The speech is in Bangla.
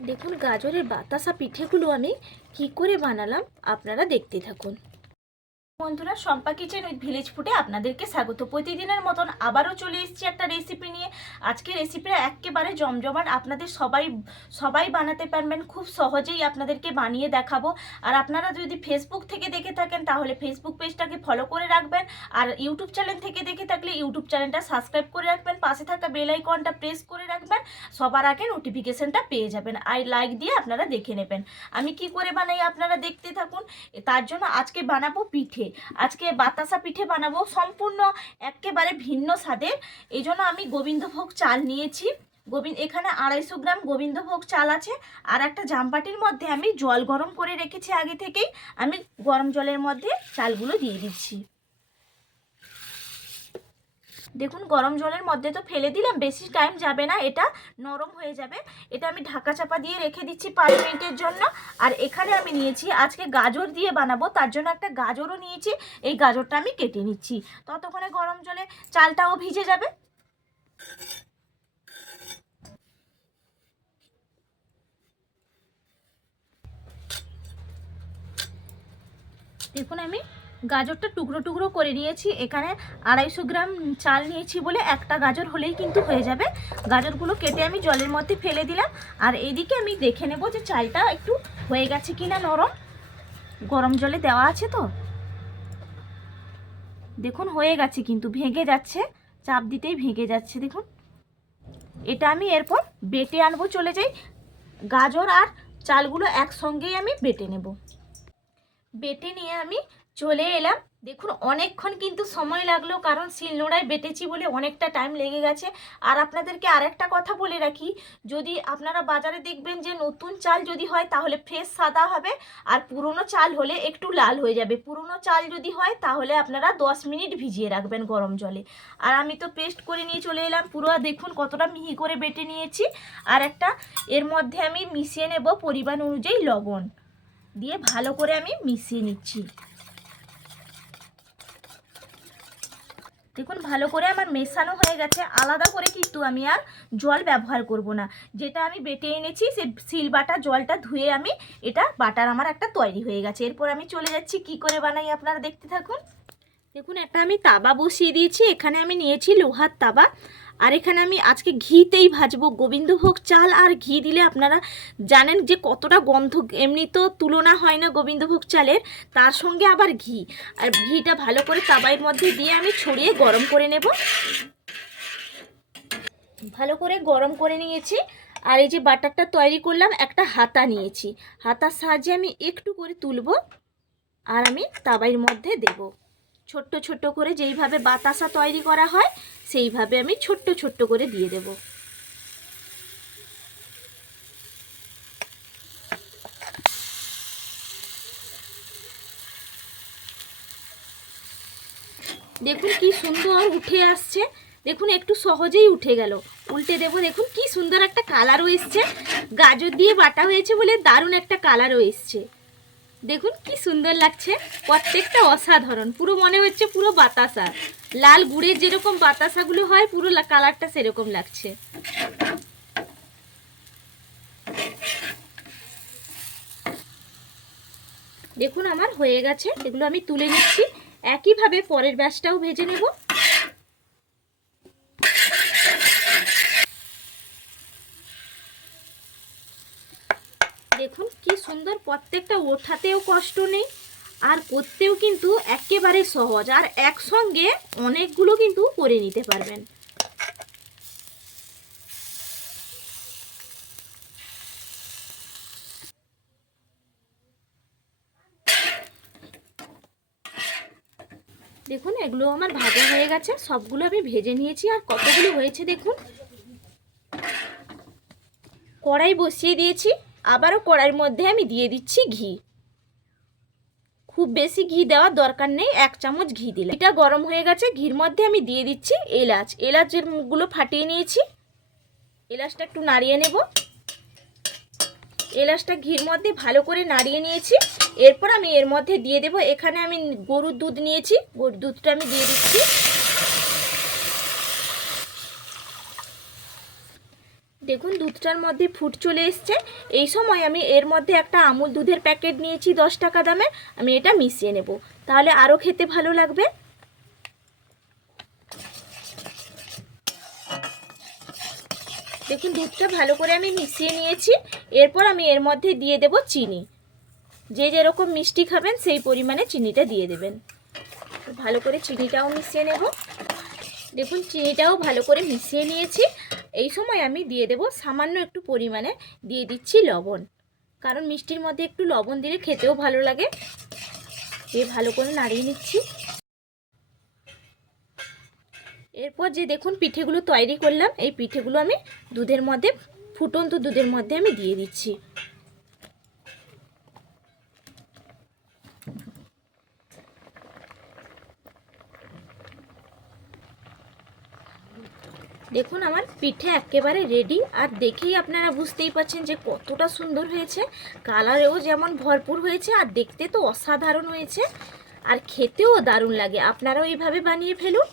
দেখুন গাজরের বাতাসা পিঠেগুলো আমি কি করে বানালাম আপনারা দেখতে থাকুন। বন্ধুরা, শম্পা কিচেন উইথ ভিলেজ ফুডে আপনাদেরকে স্বাগত। প্রতিদিনের মতন আবারও চলে এসেছি একটা রেসিপি নিয়ে। আজকে রেসিপিটা একেবারে জমজমাট, আপনাদের সবাই বানাতে পারবেন, খুব সহজেই আপনাদেরকে বানিয়ে দেখাবো। আর আপনারা যদি ফেসবুক থেকে দেখে থাকেন তাহলে ফেসবুক পেজটাকে ফলো করে রাখবেন, আর ইউটিউব চ্যানেল থেকে দেখে থাকলে ইউটিউব চ্যানেলটা সাবস্ক্রাইব করে রাখবেন, পাশে থাকা বেল আইকনটা প্রেস করে রাখবেন, সবার আগে নোটিফিকেশনটা পেয়ে যাবেন। আর লাইক দিয়ে আপনারা দেখে নেবেন আমি কি করে বানাই, আপনারা দেখতে থাকুন। তার জন্য আজকে বানাবো পিঠে। আজকে বাতাসা পিঠে বানাবো, সম্পূর্ণ একেবারে ভিন্ন স্বাদের। এই জন্য আমি গোবিন্দভোগ চাল নিয়েছি। এখানে 250 গ্রাম গোবিন্দভোগ চাল আছে। আর একটা জামবাটির মধ্যে আমি জল গরম করে রেখেছি আগে থেকেই। আমি গরম জলের মধ্যে চালগুলো দিয়ে দিচ্ছি। দেখুন গরম জলের মধ্যে তো ফেলে দিলাম, বেশি টাইম যাবে না, এটা নরম হয়ে যাবে। এটা আমি ঢাকা চাপা দিয়ে রেখে দিচ্ছি 5 মিনিটের জন্য। আর এখানে আমি নিয়েছি আজকে গাজর দিয়ে বানাবো, তার জন্য একটা গাজরও নিয়েছি। এই গাজরটা আমি কেটে নিচ্ছি, ততক্ষণে গরম জলে চালটাও ভিজে যাবে। দেখুন আমি গাজরটা টুকরো টুকরো করে নিয়েছি। এখানে 250 গ্রাম চাল নিয়েছি বলে একটা গাজর হলেই কিন্তু হয়ে যাবে। গাজরগুলো কেটে আমি জলের মধ্যে ফেলে দিলাম। আর এইদিকে আমি দেখে নেব যে চালটা একটু হয়ে গেছে কিনা নরম, গরম জলে দেওয়া আছে তো। দেখুন হয়ে গেছে, কিন্তু ভেঙে যাচ্ছে, চাপ দিতেই ভেঙে যাচ্ছে। দেখুন এটা আমি এরপর বেটে আনবো, চলে যাই। গাজর আর চালগুলো একসঙ্গেই আমি বেটে নেব। বেটে নিয়ে আমি চলে এলাম। দেখুন অনেকক্ষণ কিন্তু সময় লাগলো, কারণ শিলনোড়ায় বেটেছি বলে অনেকটা টাইম লেগে গেছে। আর আপনাদেরকে আরেকটা কথা বলে রাখি, যদি আপনারা বাজারে দেখবেন যে নতুন চাল যদি হয় তাহলে ফ্রেশ সাদা হবে, আর পুরনো চাল হলে একটু লাল হয়ে যাবে। পুরনো চাল যদি হয় তাহলে আপনারা 10 মিনিট ভিজিয়ে রাখবেন গরম জলে। আর আমি তো পেস্ট করে নিয়ে চলে এলাম পুরো, দেখুন কতটা মিহি করে বেটে নিয়েছি। আর একটা এর মধ্যে আমি মিশিয়ে নেব পরিমাণ অনুযায়ী লবণ দিয়ে ভালো করে আমি মিশিয়ে নিচ্ছি। দেখুন ভালো করে আমার মেশানো হয়ে গেছে। আলাদা করে কিন্তু আমি আর জল ব্যবহার করব না। যেটা আমি বেটে এনেছি সে শিল বাটা জলটা ধুয়ে আমি এটা বাটার আমার একটা তৈরি হয়ে গেছে। এরপর আমি চলে যাচ্ছি কি করে বানাই, আপনারা দেখতে থাকুন। দেখুন একটা আমি তাওয়া বসিয়ে দিয়েছি। এখানে আমি নিয়েছি লোহার তাওয়া। আর এখানে আমি আজকে ঘিতেই ভাজবো। গোবিন্দভোগ চাল আর ঘি দিলে আপনারা জানেন যে কতটা গন্ধ, এমনি তো তুলনা হয় না গোবিন্দভোগ চালের, তার সঙ্গে আবার ঘি। আর ঘিটা ভালো করে তাওয়ার মধ্যে দিয়ে আমি ছড়িয়ে গরম করে নেব। ভালো করে গরম করে নিয়েছি। আর এই যে বাটারটা তৈরি করলাম, একটা হাতা নিয়েছি, হাতার সাহায্যে আমি একটু করে তুলব আর আমি তাওয়ার মধ্যে দেব। ছোট্ট ছোট্ট করে যেইভাবে বাতাসা তৈরি করা হয় সেইভাবে আমি ছোট্ট ছোট্ট করে দিয়ে দেব। দেখুন কি সুন্দর উঠে আসছে। দেখুন একটু সহজেই উঠে গেল। উল্টে দেব, দেখুন কি সুন্দর একটা কালারও এসছে। গাজর দিয়ে বাটা হয়েছে বলে দারুণ একটা কালারও এসছে। দেখুন কি সুন্দর লাগছে, প্রত্যেকটা অসাধারণ, পুরো মনে হচ্ছে পুরো বাতাসা। লাল গুড়ের যেরকম বাতাসাগুলো হয় পুরো কালারটা সেরকম লাগছে। দেখুন আমার হয়ে গেছে, এগুলো আমি তুলে নিচ্ছি। একইভাবে পরের ব্যাচটাও ভেজে নেব। দেখুন কি সুন্দর, প্রত্যেকটা ওঠাতেও কষ্ট নেই আর করতেও কিন্তু একেবারে সহজ। আর একসঙ্গে অনেকগুলো কিন্তু করে নিতে পারবেন। দেখুন এগুলো আমার ভাজা হয়ে গেছে, সবগুলো আমি ভেজে নিয়েছি। আর কতগুলো হয়েছে দেখুন। কড়াই বসিয়ে দিয়েছি, আবারও কড়াইয়ের মধ্যে আমি দিয়ে দিচ্ছি ঘি। খুব বেশি ঘি দেওয়ার দরকার নেই, 1 চামচ ঘি দিলে। এটা গরম হয়ে গেছে, ঘির মধ্যে আমি দিয়ে দিচ্ছি এলাচের মুখগুলো ফাটিয়ে নিয়েছি। এলাচটা একটু নাড়িয়ে নেব। এলাচটা ঘির মধ্যে ভালো করে নাড়িয়ে নিয়েছি। এরপর আমি এর মধ্যে দিয়ে দেব, এখানে আমি গরুর দুধ নিয়েছি, গরুর দুধটা আমি দিয়ে দিচ্ছি। দেখুন দুধটার মধ্যে ফুট চলে এসছে। এই সময় আমি এর মধ্যে একটা আমুল দুধের প্যাকেট নিয়েছি 10 টাকা দামের, আমি এটা মিশিয়ে নেব, তাহলে আরও খেতে ভালো লাগবে। দেখুন দুধটা ভালো করে আমি মিশিয়ে নিয়েছি। এরপর আমি এর মধ্যে দিয়ে দেব চিনি। যে যেরকম মিষ্টি খাবেন সেই পরিমাণে চিনিটা দিয়ে দেবেন। ভালো করে চিনিটাও মিশিয়ে নেব। দেখুন চিনিটাও ভালো করে মিশিয়ে নিয়েছি। এই সময় আমি দিয়ে দেব সামান্য একটু পরিমাণে দিয়ে দিচ্ছি লবণ, কারণ মিষ্টির মধ্যে একটু লবণ দিলে খেতেও ভালো লাগে। দিয়ে ভালো করে নাড়িয়ে নিচ্ছি। এরপর যে দেখুন পিঠেগুলো তৈরি করলাম, এই পিঠেগুলো আমি দুধের মধ্যে, ফুটন্ত দুধের মধ্যে আমি দিয়ে দিচ্ছি। দেখুন আমার পিঠে একেবারে রেডি। আর দেখেই আপনারা বুঝতেই পারছেন যে কতটা সুন্দর হয়েছে, কালারেও যেমন ভরপুর হয়েছে আর দেখতে তো অসাধারণ হয়েছে, আর খেতেও দারুণ লাগে। আপনারাও এইভাবে বানিয়ে ফেলুন।